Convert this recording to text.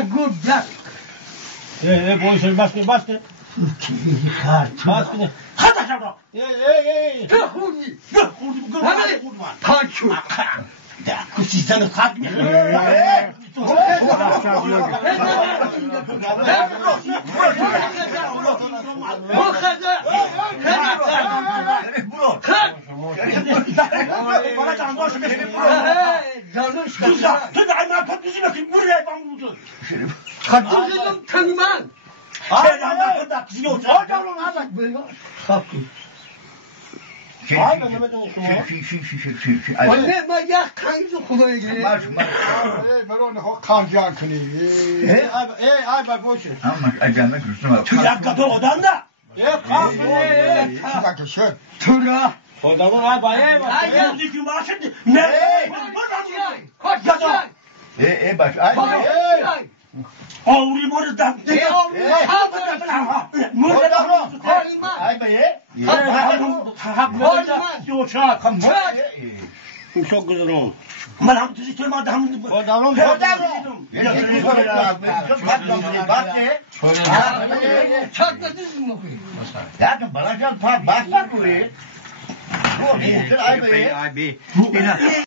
good luck. Boysun başka. Başka ne? Hadi çabuk. Hurdi. Hadi. Tanju. Kuşistan kalk. Anne ma ya kanju khudaya gire. Baron ho kanjan kini. Ay bak boş ver. Ama acaba Müslüman. Tüyak kapı odan da. Kanka şöyle. Tura. Odanın ay bay. Ay dikü maaşın. Ne? Koş ya. Baş. Ay. Avri moru da. Ay be. Çok güzel oldu. Malam tuzu tutmadı hamdı. Odavrum. Çatladınız mı? Ya balacan ta başlar buraya. Bu ay be.